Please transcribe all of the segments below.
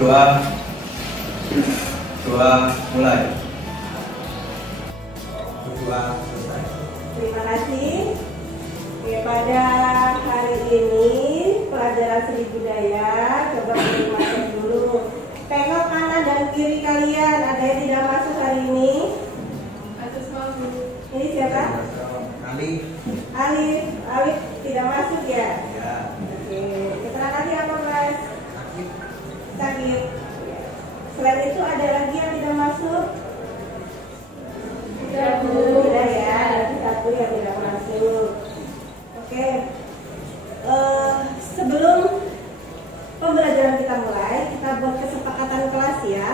Doa mulai. Doa selesai. Terima kasih. Oke, pada hari ini pelajaran seni budaya, coba dimasuk dulu. Tengok kanan dan kiri kalian, ada yang tidak masuk hari ini? Ini siapa? Alif tidak masuk ya? Ya. Oke, keterangannya apa Mas? Sakit. Selain itu ada lagi yang tidak masuk? Sudah ya, nanti satu yang tidak masuk. Oke. Sebelum pembelajaran kita mulai, kita buat kesepakatan kelas ya.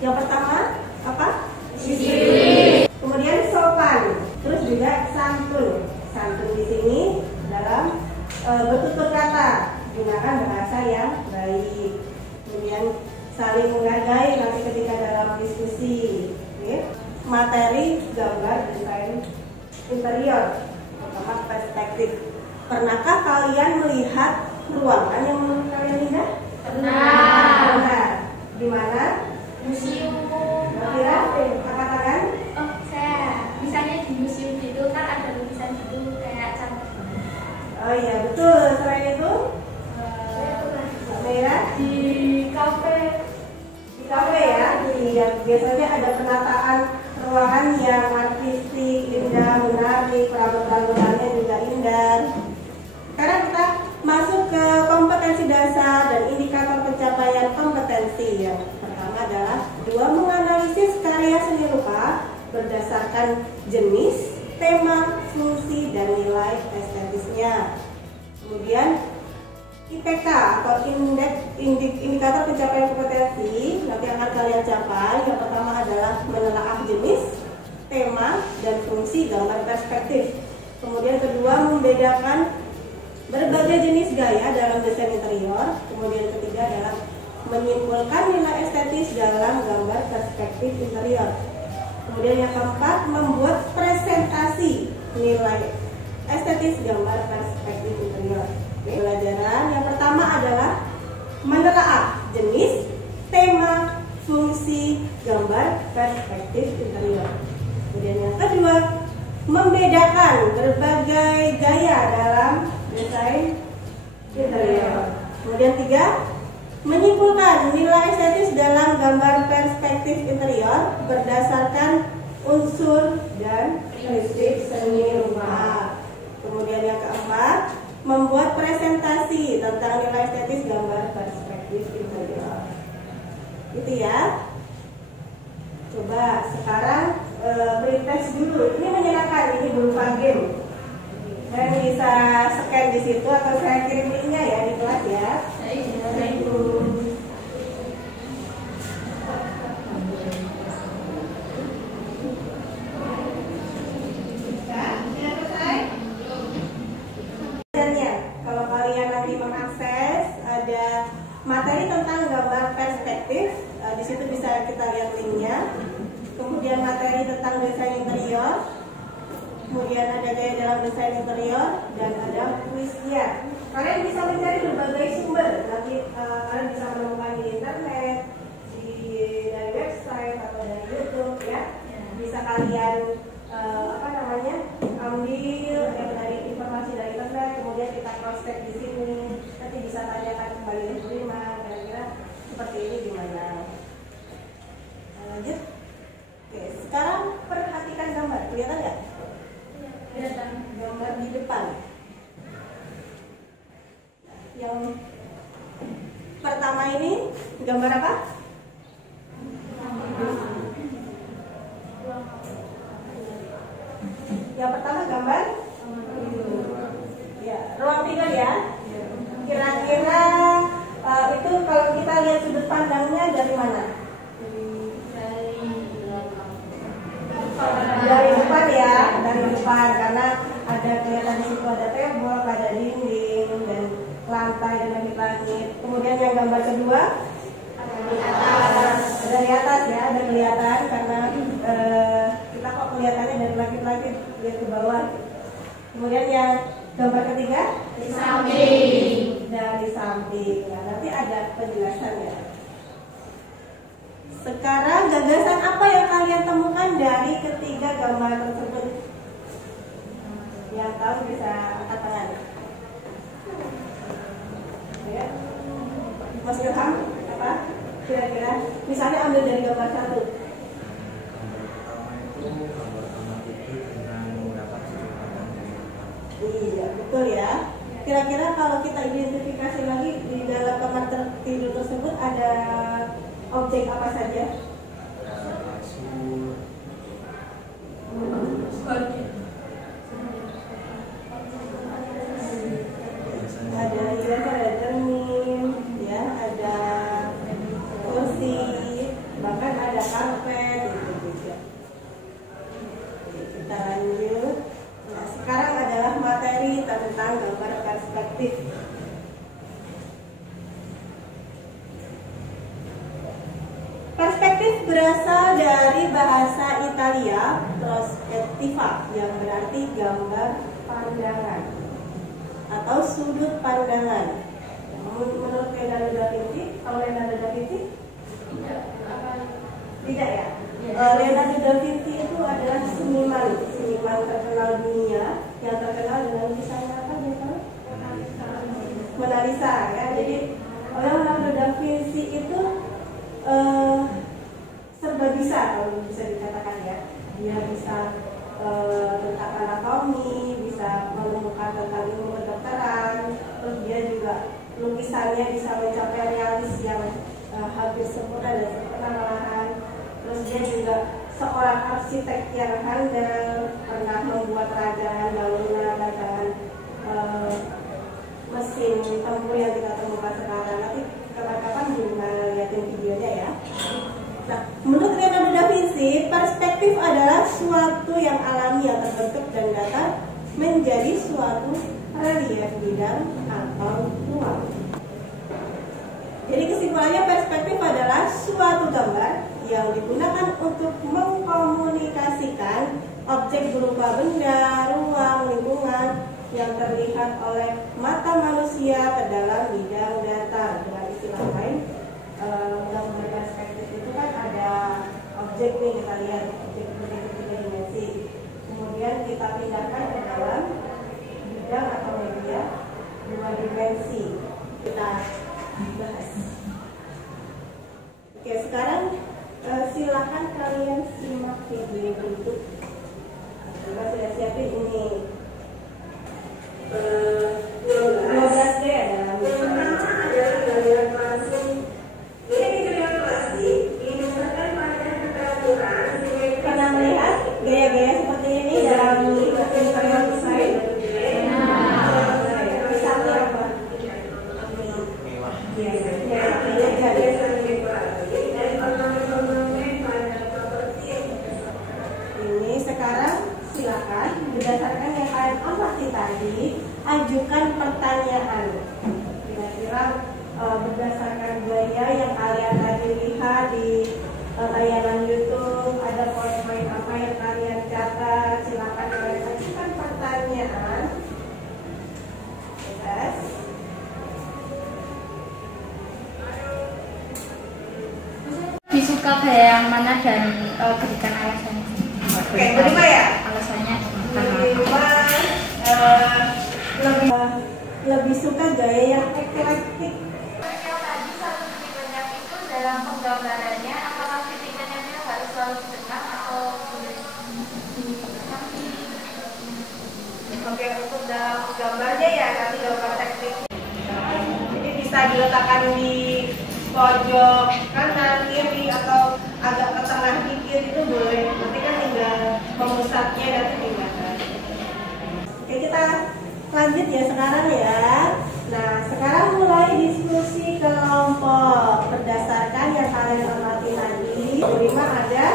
Yang pertama apa? Disiplin. Kemudian sopan. Terus juga santun. Santun di sini dalam bertutur kata, gunakan bahasa yang baik. Kemudian saling menghargai nanti ketika dalam diskusi. Oke. Materi gambar desain interior. Pertama perspektif. Pernahkah kalian melihat ruangan yang menurut kalian indah? Pernah. Di mana? Museum. Kira angkat tangan. Oh, saya misalnya di museum itu kan ada lukisan gitu kayak cantik. Oh iya betul. Selain itu, Mira Di kafe. di kafe ya. Iya, biasanya ada penataan ruangan yang artistik, indah, menarik, perabot-perabotnya juga indah. Sekarang kita masuk ke kompetensi dasar dan indikator pencapaian kompetensi. Yang pertama adalah menganalisis karya seni rupa berdasarkan jenis, tema, fungsi, dan nilai estetisnya. Kemudian IPK atau indikator pencapaian kompetensi nanti akan kalian capai. Yang pertama adalah menelaah jenis, tema, dan fungsi dalam perspektif. Kemudian kedua, membedakan berbagai jenis gaya dalam desain interior. Kemudian ketiga adalah menyimpulkan nilai estetis dalam gambar perspektif interior. Kemudian yang keempat, membuat presentasi nilai estetis gambar perspektif interior. Pelajaran yang pertama adalah menelaah jenis, tema, fungsi gambar perspektif interior. Kemudian yang kedua, membedakan berbagai gaya dalam desain interior. Kemudian tiga, menyimpulkan nilai estetis dalam gambar perspektif interior berdasarkan unsur dan prinsip seni rupa. Kemudian yang keempat, membuat presentasi tentang nilai estetis gambar perspektif interior. Itu ya. Coba sekarang pretest dulu. Ini menyenangkan, ini berupa game. Kalian bisa scan di situ atau saya kirim linknya ya di kelas ya. Kalau kalian nanti mengakses ada materi tentang gambar perspektif, di situ bisa kita lihat linknya. Kemudian materi tentang desain interior, kemudian ada gaya dalam desain interior, dan ada kuisnya. Kalian bisa mencari berbagai sumber. Nanti kalian bisa menemukan di internet, dari website atau dari YouTube ya. Bisa kalian ambil dari informasi dari internet, kemudian kita cross check di sini. Nanti bisa tanyakan kembali di rumah, kira-kira seperti ini gimana. Lanjut. Oke, sekarang perhatikan gambar. Kelihatan nggak? Kelihatan. Gambar di depan. Yang pertama ini gambar apa? Yang pertama gambar ya, ruang tidur ya. Kira-kira itu kalau kita lihat sudut pandangnya dari mana? Dari depan ya, dari depan karena ada kelihatan di situ ada tembok, ada dinding dan lantai dan langit-langit. Kemudian yang gambar kedua dari atas ya, ada kelihatan karena kita kok kelihatannya dari langit-langit lihat ke bawah. Kemudian yang gambar ketiga Di samping. dari samping. Nah, nanti ada penjelasannya. Sekarang gagasan apa yang kalian temukan dari ketiga gambar tersebut? Yang tahu bisa angkat tangan. Ya. Mas Ilham, apa? Kira-kira, misalnya ambil dari gambar satu. Iya, betul ya. Kira-kira kalau kita identifikasi lagi di dalam kamar tidur tersebut ada objek apa saja? Ada cermin, ya, ada kursi, bahkan ada karpet, gitu. Kita lanjut. Nah, sekarang adalah materi tentang gambar perspektif. Perspektif berasal dari bahasa Italia prospettiva, yang berarti gambar pandangan atau sudut pandangan. Menurut Leonardo da Vinci, kalau Leonardo da Vinci tidak ya? Leonardo da Vinci itu adalah seniman terkenal dunia yang terkenal dengan lukisannya apa gitu? Mona Lisa ya. Jadi Leonardo da Vinci itu serba bisa, kalau bisa dikatakan ya. Dia bisa tentang anatomi, bisa menemukan tentang ilmu kedokteran, terus dia juga lukisannya bisa mencapai realis yang hampir sempurna dan sempurna malahan. Terus dia juga seorang arsitek yang handal, pernah membuat rancangan bangunan, rancangan mesin tempur yang kita temukan sekarang. Nanti kapan-kapan juga lihatin videonya ya. Nah, menurut Leonardo da Vinci, perspektif adalah suatu yang alami yang terbentuk dan datar menjadi suatu relief bidang atau ruang. Jadi kesimpulannya, perspektif adalah suatu gambar yang digunakan untuk mengkomunikasikan objek berupa benda, ruang, lingkungan yang terlihat oleh mata manusia ke dalam bidang datar. Dengan istilah lain, gambar perspektif itu kan ada objek nih, kita lihat objek bertiga dimensi, kemudian kita pindahkan ke dalam bidang atau media 2 dimensi. Kita bahas. Oke, sekarang silakan kalian simak video berikut. Kita sudah siapin ini 12D ada pernah melihat gaya-gaya seperti ini dalam interior design? Misalnya apa? Ini sekarang silakan berdasarkan yang kalian amati tadi, ajukan pertanyaan. Kira-kira berdasarkan gaya yang kalian tadi lihat di tayangan YouTube, ada poin-poin apa yang kalian catat, silakan kalian ajukan pertanyaan. Yes. Lebih suka gaya yang mana dan berikan alasannya. Oke, berapa ya? Alasannya lebih suka gaya yang eklektik. Yang tadi satu lebih banyak itu dalam penggambarannya, apakah titik-titiknya harus selalu di tengah atau boleh Oke, untuk dalam gambarnya ya nanti gambar teknik. Jadi bisa diletakkan di pojok kanan, kiri, atau agak ke tengah dikit itu boleh. Nanti kan tinggal memusatnya nanti gimana. Oke, kita lanjut ya sekarang ya. Nah, sekarang mulai diskusi kelompok berdasarkan yang kalian amati tadi. Kelima ada,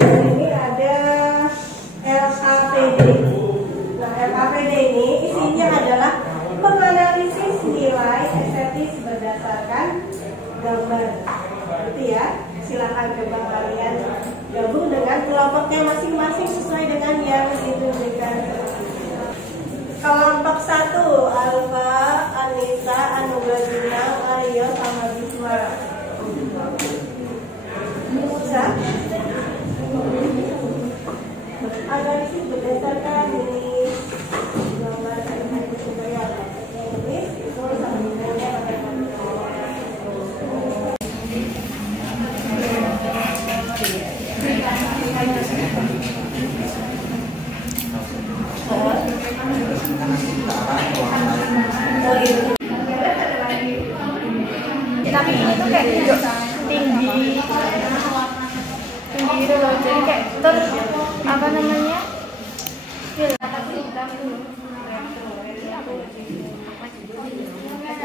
ini ada LKPD. Nah, LKPD ini isinya adalah menganalisis nilai estetis berdasarkan gambar. Gitu ya. Silakan coba kalian gabung dengan kelompoknya masing-masing sesuai dengan yang diberikan. Kelompok 1, Alfa, Anissa, Anugrah, Aryo,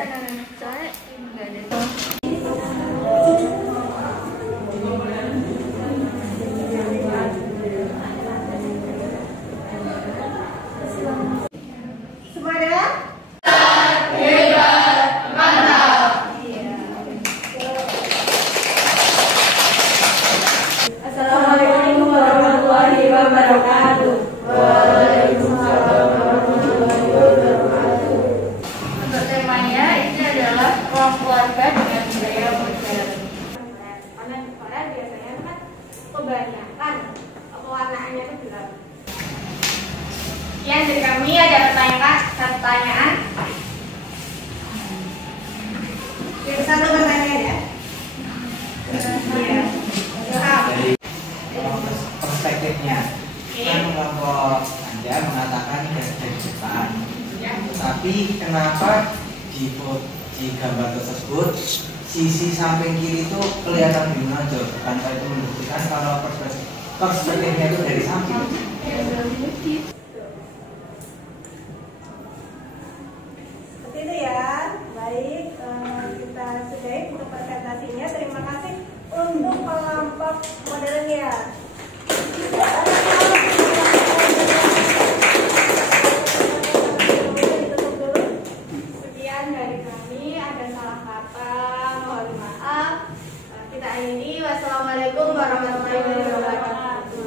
Soalnya nggak ada. Assalamualaikum warahmatullahi wabarakatuh. Waalaikumsalam warahmatullahi wabarakatuh. Untuk temanya ini adalah ruang keluarga dengan budaya modern. Karena di Korea biasanya kan kebanyakan pewarnaannya itu gelap. Yang dari kami ada pertanyaan. Yang satu pertanyaan ya. Iya. Dari perspektifnya kan kelompok Anda mengatakan garis depan, tapi kenapa di gambar tersebut sisi samping kiri itu kelihatan lebih menonjol, tanpa itu menunjukkan kalau perspektifnya itu dari samping. Seperti itu ya. Baik, kita sudahi untuk presentasinya. Terima kasih untuk kelompok modern ya. Sekian dari kami, ada salah kata, mohon maaf. Kita akhiri. Wassalamualaikum warahmatullahi wabarakatuh.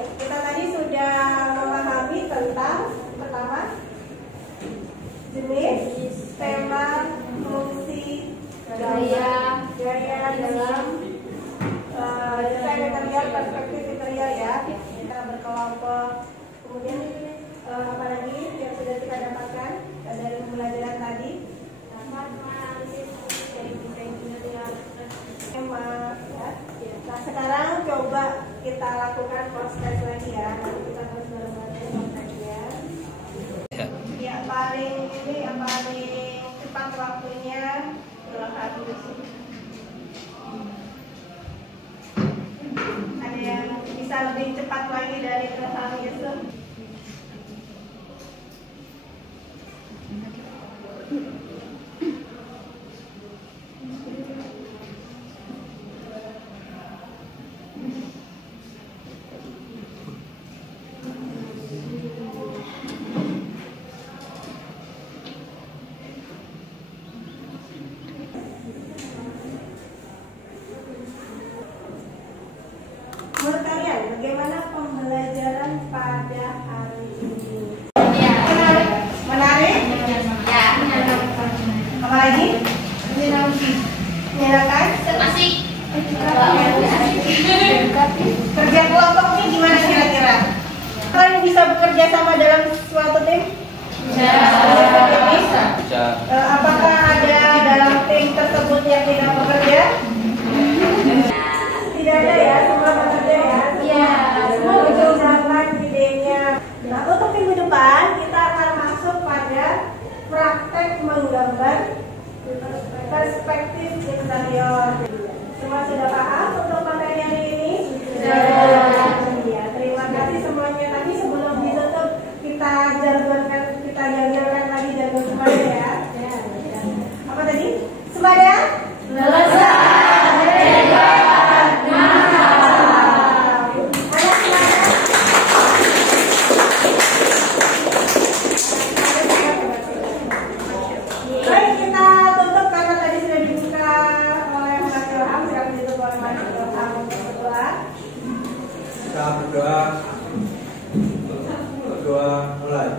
Kita tadi sudah memahami tentang pertama jenis, tema, fungsi, gaya dalam desain interior, perspektif interior ya. Kita berkelompok. Kemudian apa lagi yang sudah kita dapatkan dari pembelajaran tadi? Dari desain interior, tema ya. Nah sekarang coba kita lakukan proses lagi ya. Nanti kita harus bareng-bareng prosesnya. Yang paling cepat waktunya silakan. Ada yang bisa lebih cepat lagi dari Ilham Yusuf? Menurut kalian bagaimana pembelajaran pada hari ini? Ya. Menarik? Ya. Apa lagi? Menyenangkan? Masih. Kerja kelompoknya gimana kira-kira? Kalian bisa bekerja sama dalam suatu tim? Bisa. Apakah ada dalam tim tersebut yang tidak bekerja? Tidak ada ya, semua bekerja ya? Iya. Semua berjalan idenya. Nah, untuk minggu depan kita akan masuk pada praktek menggambar perspektif interior. Semua sudah paham untuk materi hari ini? Sudah. Iya, terima kasih semuanya. Tapi sebelum ditutup kita jalankan lagi jargon semuanya ya. Apa tadi? Semuanya? Baik, kita tutup karena tadi sudah dibuka oleh Mas Ilham. Silakan ditutup oleh Mas Ilham untuk berdoa. Kita berdoa mulai.